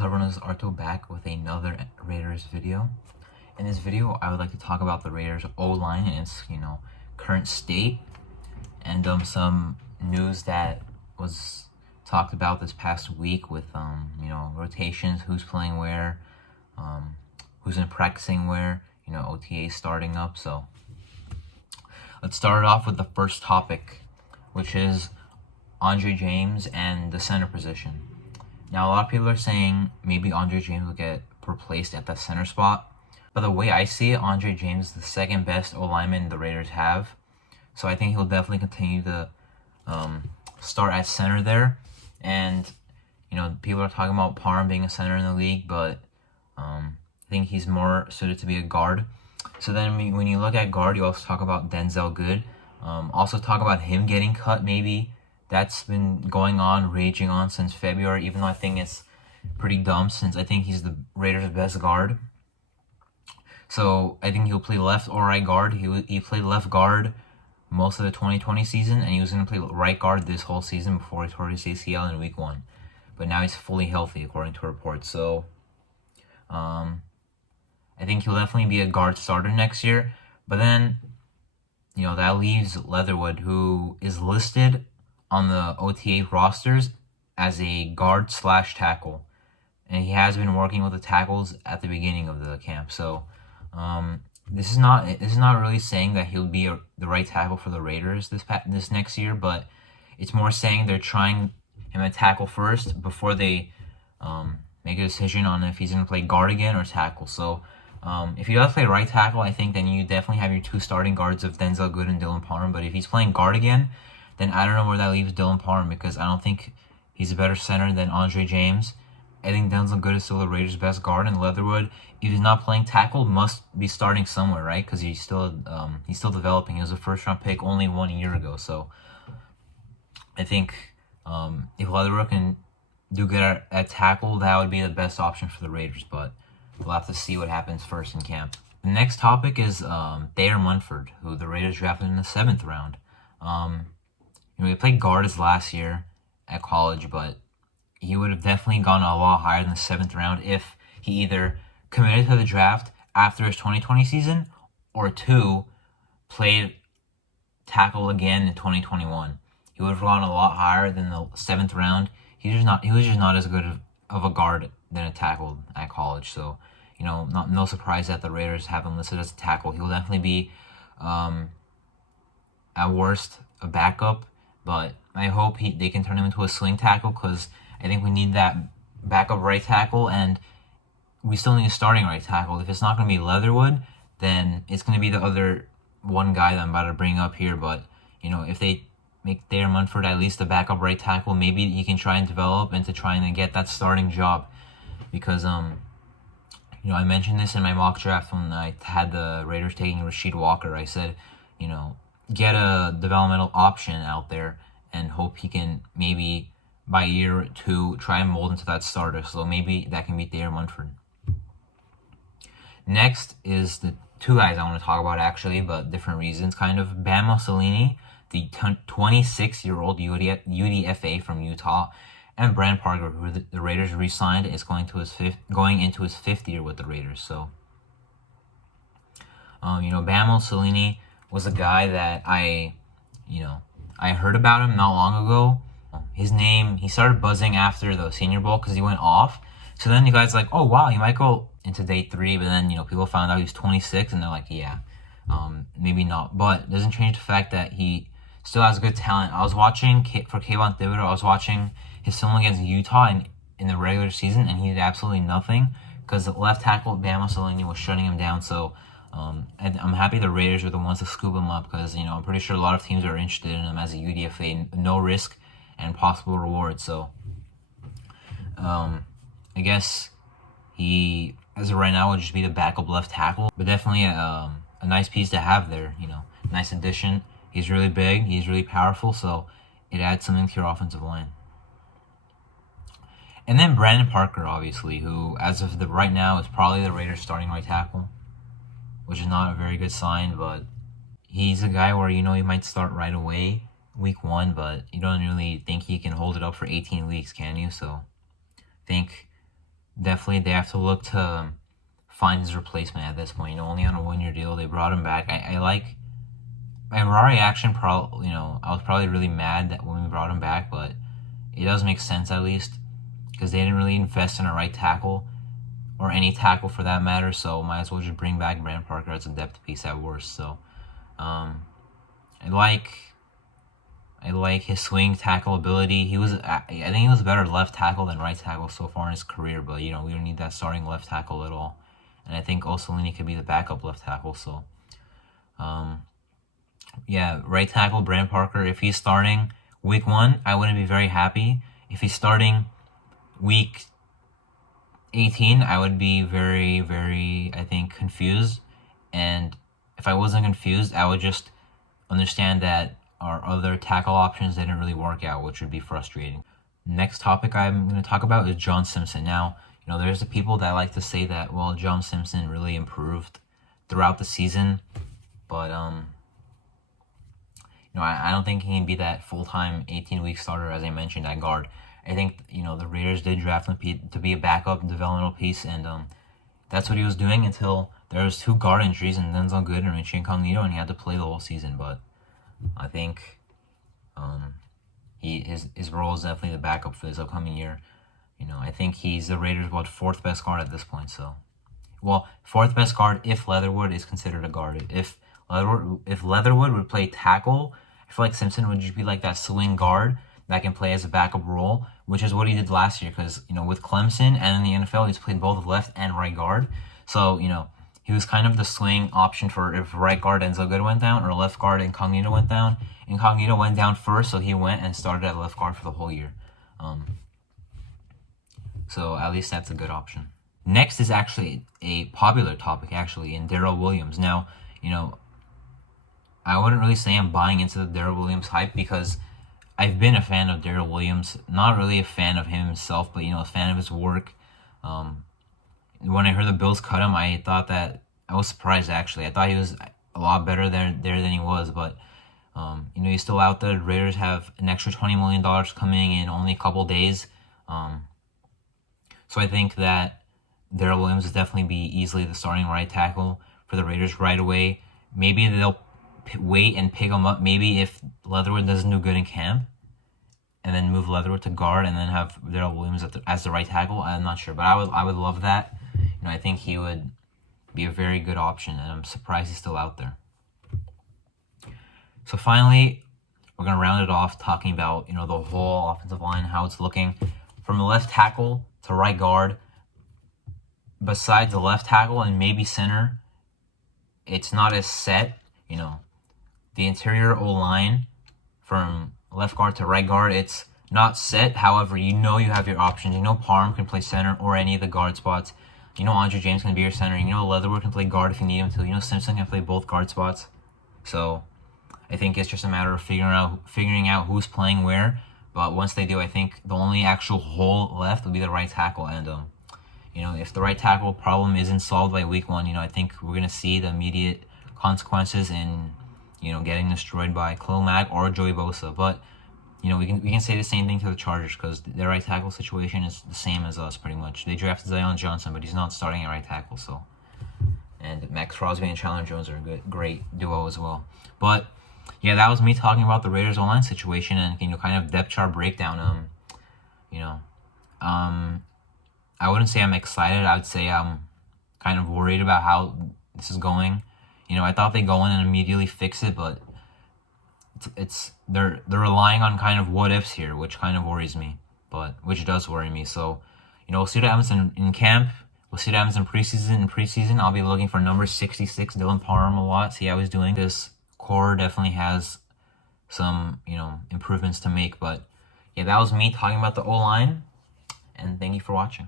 Hello everyone, this is Arto back with another Raiders video. In this video, I would like to talk about the Raiders O-line and its, current state, and some news that was talked about this past week with, rotations, who's playing where, who's in practicing where, OTA starting up. So let's start off with the first topic, which is Andre James and the center position. Now, a lot of people are saying maybe Andre James will get replaced at the center spot. But the way I see it, Andre James is the second best O-lineman the Raiders have. So I think he'll definitely continue to start at center there. And, people are talking about Parham being a center in the league, but I think he's more suited to be a guard. So then when you look at guard, you also talk about Denzel Good. Also talk about him getting cut maybe. That's been raging on since February, even though I think it's pretty dumb since I think he's the Raiders' best guard. So I think he'll play left or right guard. He played left guard most of the 2020 season, and he was going to play right guard this whole season before he tore his ACL in week 1. But now he's fully healthy, according to reports. So I think he'll definitely be a guard starter next year. But then, that leaves Leatherwood, who is listed on the OTA rosters as a guard/tackle, and he has been working with the tackles at the beginning of the camp. So this is not really saying that he'll be the right tackle for the Raiders this next year, but it's more saying they're trying him at tackle first before they make a decision on if he's going to play guard again or tackle. So if he does play right tackle, I think then you definitely have your two starting guards of Denzel Good and Dylan Parham. But if he's playing guard again, then I don't know where that leaves Dylan Parham, because I don't think he's a better center than Andre James. I think Denzel Good is still the Raiders' best guard, and Leatherwood, if he's not playing tackle, must be starting somewhere, right? Because he's still developing. He was a first-round pick only 1 year ago. So I think if Leatherwood can do good at tackle, that would be the best option for the Raiders. But we'll have to see what happens first in camp. The next topic is Daryl Munford, who the Raiders drafted in the 7th round. He played guard his last year at college, but he would have definitely gone a lot higher than the 7th round if he either committed to the draft after his 2020 season, or 2, played tackle again in 2021. He would have gone a lot higher than the 7th round. He was just not as good of a guard than a tackle at college. So, no surprise that the Raiders have him listed as a tackle. He will definitely be, at worst, a backup. But I hope they can turn him into a swing tackle, because I think we need that backup right tackle, and we still need a starting right tackle. If it's not going to be Leatherwood, then it's going to be the other one guy that I'm about to bring up here. But, if they make Daryl Munford at least a backup right tackle, maybe he can try and develop into trying to get that starting job. Because, I mentioned this in my mock draft when I had the Raiders taking Rasheed Walker. I said, get a developmental option out there and hope he can maybe by year 2 try and mold into that starter. So maybe that can be Daryl Munford. Next is the two guys I want to talk about, actually, but different reasons kind of. Bam Mussolini, the 26-year-old UDFA from Utah, and Brand Parker, who the Raiders re-signed, is going into his 5th year with the Raiders. So Bam Mussolini was a guy that I heard about him not long ago. His name, he started buzzing after the Senior Bowl because he went off. So then you guys like, oh wow, he might go into day 3. But then people found out he was 26, and they're like, yeah, maybe not. But it doesn't change the fact that he still has good talent. I was watching for Kayvon Thibodeau. I was watching his film against Utah in the regular season, and he did absolutely nothing because the left tackle Bam Mussolini was shutting him down. So I'm happy the Raiders are the ones to scoop him up, because I'm pretty sure a lot of teams are interested in him as a UDFA, no risk and possible reward. So I guess he, as of right now, would just be the backup left tackle, but definitely a nice piece to have there. Nice addition. He's really big, he's really powerful, so it adds something to your offensive line. And then Brandon Parker, obviously, who as of right now is probably the Raiders starting right tackle, which is not a very good sign, but he's a guy where he might start right away week 1, but you don't really think he can hold it up for 18 weeks, can you? So I think definitely they have to look to find his replacement at this point. Only on a 1-year deal. They brought him back. I like my raw reaction. I was probably really mad that when we brought him back, but it does make sense at least because they didn't really invest in a right tackle or any tackle for that matter. So might as well just bring back Brandon Parker as a depth piece at worst. So I like his swing tackle ability. I think he was a better left tackle than right tackle so far in his career, but we don't need that starting left tackle at all. And I think Osolini could be the backup left tackle. So, right tackle Brandon Parker. If he's starting week 1, I wouldn't be very happy. If he's starting week 18, I would be very, very, I think, confused. And if I wasn't confused, I would just understand that our other tackle options didn't really work out, which would be frustrating. Next topic I'm going to talk about is John Simpson. Now, there's the people that like to say that, well, John Simpson really improved throughout the season, but I don't think he can be that full-time 18-week starter, as I mentioned, at guard. I think, the Raiders did draft him to be a backup developmental piece, and that's what he was doing until there was 2 guard injuries, and Denzel Good and Richie Incognito, and he had to play the whole season. But I think his role is definitely the backup for this upcoming year. I think he's the Raiders' 4th best guard at this point. So, 4th best guard if Leatherwood is considered a guard. If Leatherwood would play tackle, I feel like Simpson would just be like that swing guard that can play as a backup role, which is what he did last year. Because with Clemson and in the NFL, he's played both left and right guard. So he was kind of the swing option for if right guard Denzel Good went down or left guard Incognito went down. Incognito went down first, so he went and started at left guard for the whole year. So at least that's a good option. Next is actually a popular topic, in Daryl Williams. Now, I wouldn't really say I'm buying into the Daryl Williams hype because I've been a fan of Daryl Williams. Not really a fan of him himself, but, a fan of his work. When I heard the Bills cut him, I thought that I was surprised, actually. I thought he was a lot better there than he was, but, he's still out there. The Raiders have an extra $20 million coming in only a couple days. So I think that Daryl Williams will definitely be easily the starting right tackle for the Raiders right away. Maybe they'll wait and pick him up. Maybe if Leatherwood doesn't do good in camp, and then move Leatherwood to guard, and then have Daryl Williams as the right tackle. I'm not sure, but I would love that. I think he would be a very good option, and I'm surprised he's still out there. So finally, we're gonna round it off talking about the whole offensive line, how it's looking from the left tackle to right guard. Besides the left tackle and maybe center, it's not as set. The interior O-line from left guard to right guard, it's not set. However, you have your options. Parham can play center or any of the guard spots. Andre James can be your center. Leatherwood can play guard if you need him to. Simpson can play both guard spots. So I think it's just a matter of figuring out who's playing where. But once they do, I think the only actual hole left will be the right tackle. And if the right tackle problem isn't solved by week 1, I think we're gonna see the immediate consequences in getting destroyed by Khalil Mack or Joey Bosa. But we can say the same thing to the Chargers because their right tackle situation is the same as us pretty much. They drafted Zion Johnson, but he's not starting at right tackle. So, and Max Crosby and Chandler Jones are a great duo as well. But yeah, that was me talking about the Raiders online situation and kind of depth chart breakdown. I wouldn't say I'm excited. I would say I'm kind of worried about how this is going. I thought they'd go in and immediately fix it, but they're relying on kind of what ifs here, which kind of worries me, which does worry me. So, we'll see what happens in camp. We'll see what happens in preseason. In preseason, I'll be looking for number 66, Dylan Parham, a lot. See how he's doing. This core definitely has some, improvements to make. But yeah, that was me talking about the O-line, and thank you for watching.